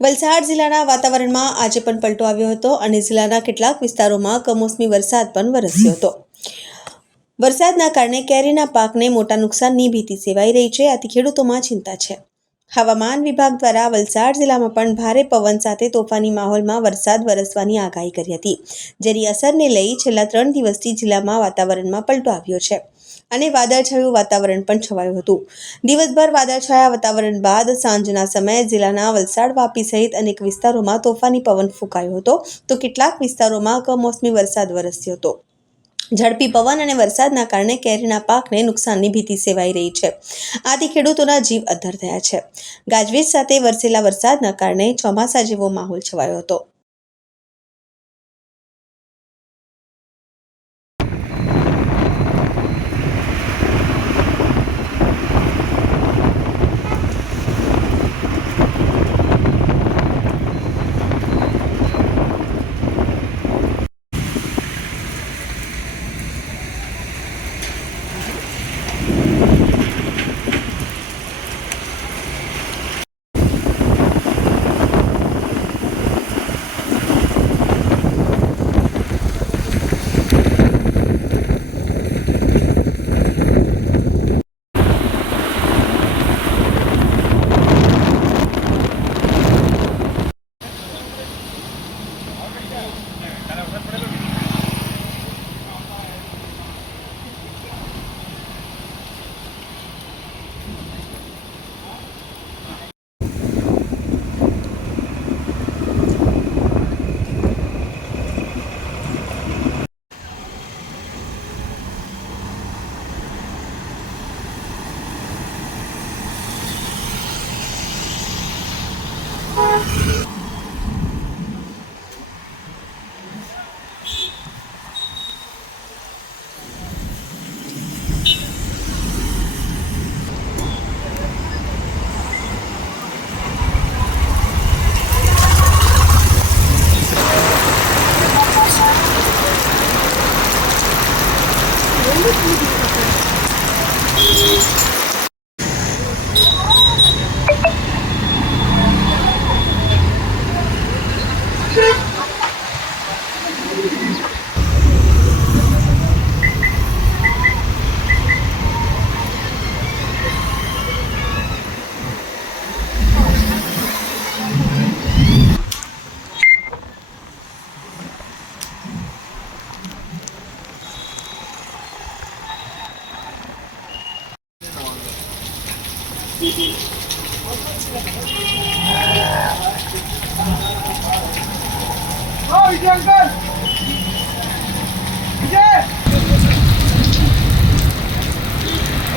વલસાડ જિલ્લાના વાતાવરણમાં આજે પણ પલટો આવ્યો હતો અને જિલ્લાના કેટલાક વિસ્તારોમાં કમોસમી વરસાદ પણ વરસ્યો હતો। વરસાદના કારણે કેરીના પાકને મોટા નુકસાનની ભીતિ સેવાઈ રહી છે, આથી ખેડૂતોમાં ચિંતા છે। હવામાન વિભાગ દ્વારા વલસાડ જિલ્લામાં પણ ભારે પવન સાથે તોફાની માહોલમાં વરસાદ વરસવાની આગાહી કરી હતી, જેની અસરને લઈ છેલ્લા 3 દિવસથી જિલ્લામાં વાતાવરણમાં પલટો આવ્યો છે અને વાદળછાયું વાતાવરણ પણ છવાયું હતું। દિવસભર વાદળછાયા વાતાવરણ બાદ સાંજના સમયે જિલ્લાના વલસાડ, વાપી સહિત અનેક વિસ્તારોમાં તોફાની પવન ફૂંકાયો હતો, તો કેટલાક વિસ્તારોમાં કમોસમી વરસાદ વરસ્યો હતો। ઝડપી પવન અને વરસાદના કારણે કેરીના પાકને નુકસાનની ભીતિ સેવાઈ રહી છે, આથી ખેડૂતોના જીવ અદ્ધર થયા છે। ગાજવીજ સાથે વરસેલા વરસાદના કારણે ચોમાસા જેવો માહોલ છવાયો હતો।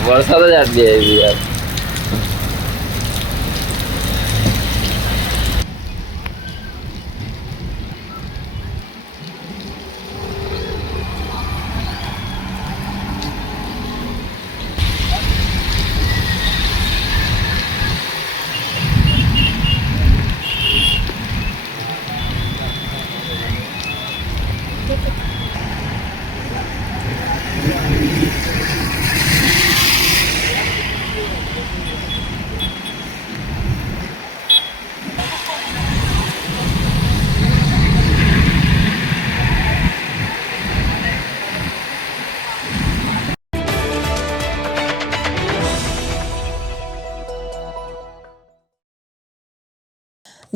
વરસાદ જ આટલી આવી યાર।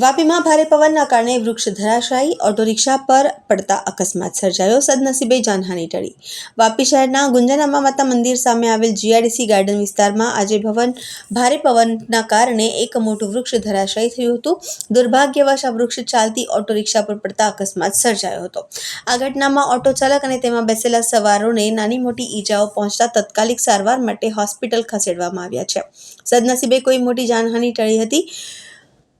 વાપીમાં ભારે પવનના કારણે વૃક્ષ ધરાશાયી, ઓટો રિક્ષા પર પડતા અકસ્માત સર્જાયો, સદનસીબે જાનહાનિ ટળી। વાપી શહેરના ગુંજનામા માતા મંદિર સામે આવેલ GIDC ગાર્ડન વિસ્તારમાં આજે ભારે પવનના કારણે એક મોટું વૃક્ષ ધરાશાયી થયું હતું। દુર્ભાગ્યવશ આ વૃક્ષ ચાલતી ઓટો રિક્ષા પર પડતા અકસ્માત સર્જાયો હતો। આ ઘટનામાં ઓટો ચાલક અને તેમાં બેસેલા સવારોને નાની મોટી ઈજાઓ પહોંચતા તાત્કાલિક સારવાર માટે હોસ્પિટલ ખસેડવામાં આવ્યા છે। સદનસીબે કોઈ મોટી જાનહાનિ ટળી હતી।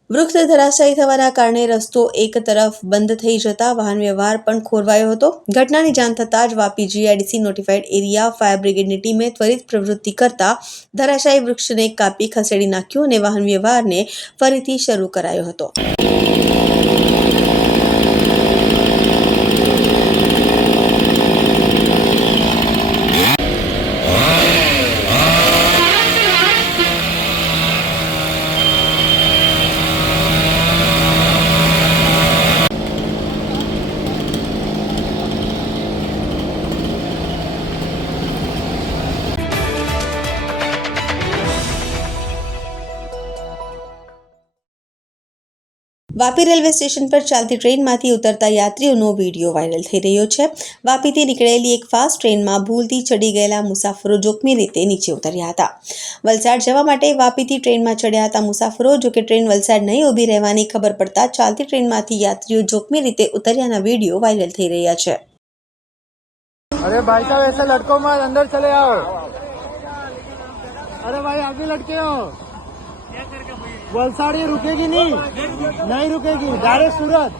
વૃક્ષ ધરાશાયી થવાના કારણે રસ્તો એક તરફ બંધ થઈ જતા વાહન વ્યવહાર પણ ખોરવાયો હતો। ઘટનાની જાણ થતાં જ Vapi GIDC notified area fire બ્રિગેડની ટીમે ત્વરિત પ્રવૃત્તિ કરતા ધરાશાયી વૃક્ષને કાપી ખસેડી નાખ્યું અને વાહન વ્યવહારને ફરીથી શરૂ કરાયો હતો। વાપી રેલવે સ્ટેશન પર ચાલતી ટ્રેનમાંથી ઉતરતા યાત્રીઓનો વિડીયો વાયરલ થઈ રહ્યો છે. વાપીથી નીકળેલી એક ફાસ્ટ ટ્રેનમાં ભૂલથી ચડી ગયેલા મુસાફરો જોખમી રીતે નીચે ઉતર્યા હતા. વલસાડ જવા માટે વાપીથી ટ્રેનમાં ચડ્યા હતા મુસાફરો. જોકે ટ્રેન વલસાડ નહીં ઊભી રહેવાની ખબર પડતા ચાલતી ટ્રેનમાંથી યાત્રીઓ જોખમી રીતે ઉતર્યાના વિડીયો વાયરલ થઈ રહ્યા છે. अरे भाई साहब ऐसे लड़कों मत अंदर चले आओ। अरे भाई आप भी लड़के हो। वलसाड़ ये रुकेगी नहीं रुकेगी। डायरेक्ट सूरत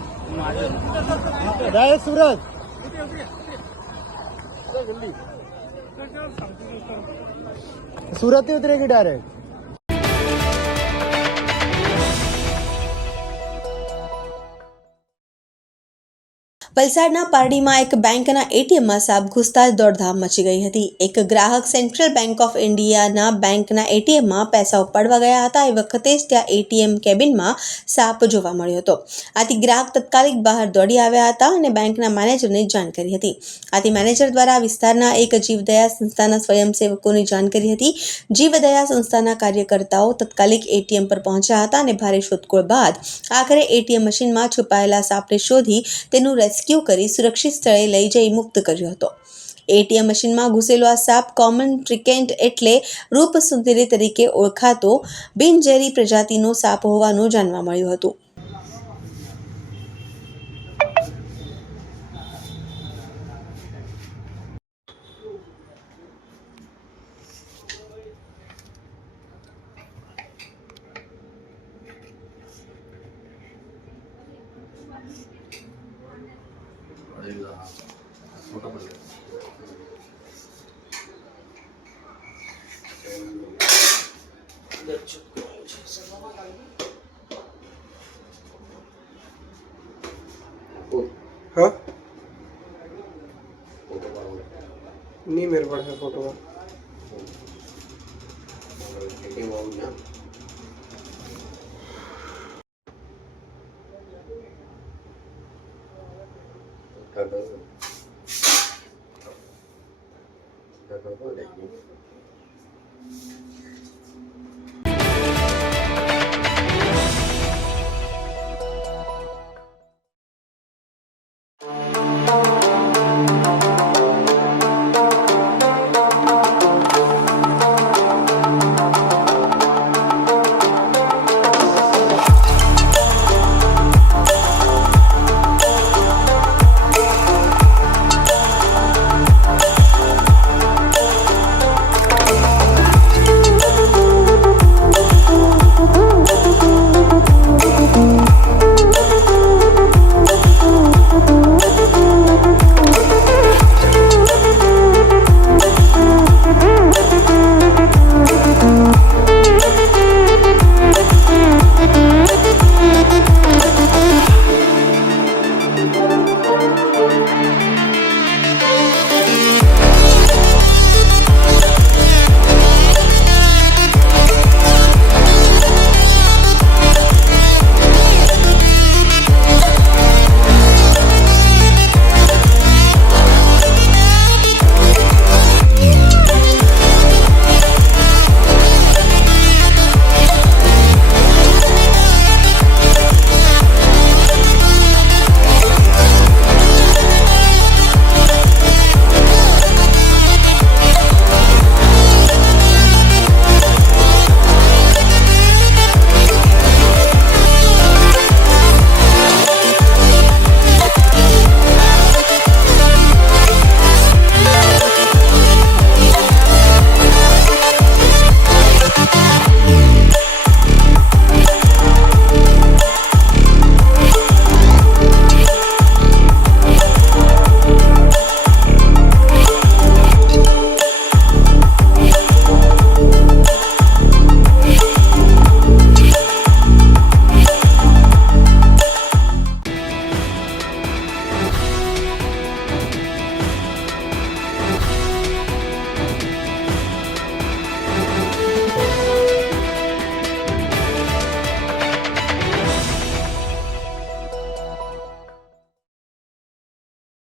सूरत ही उतरेगी डायरेक्ट। વલસાડના પારડીમાં એક બેંકના એટીએમમાં સાપ ઘૂસતા જ દોડધામ મચી ગઈ હતી. એક ગ્રાહક સેન્ટ્રલ બેંક ઓફ ઇન્ડિયાના બેંકના એટીએમમાં પૈસા ઉપાડવા ગયા હતા. એ વખતે જ ત્યાં એટીએમ કેબિનમાં સાપ જોવા મળ્યો હતો. આથી ગ્રાહક તાત્કાલિક બહાર દોડી આવ્યા હતા અને બેંકના મેનેજરને જાણ કરી હતી. આથી મેનેજર દ્વારા વિસ્તારના એક જીવદયા સંસ્થાના સ્વયંસેવકોને જાણ કરી હતી. જીવદયા સંસ્થાના કાર્યકર્તાઓ તાત્કાલિક એટીએમ પર પહોંચ્યા હતા અને ભારે શોધખોળ બાદ આખરે એટીએમ મશીનમાં છુપાયેલા સાપને શોધી તેનું રેસ્ક્યુ કરી સુરક્ષિત સ્થળે લઈ જઈ મુક્ત કર્યો હતો. એટીએમ મશીનમાં ઘૂસેલો આ સાપ કોમન ટ્રિકેન્ટ એટલે રૂપસુંદરી તરીકે ઓળખાતો બિનઝેરી પ્રજાતિનો સાપ હોવાનું જાણવા મળ્યું હતું. हाँ नहीं मेरे पास है फोटो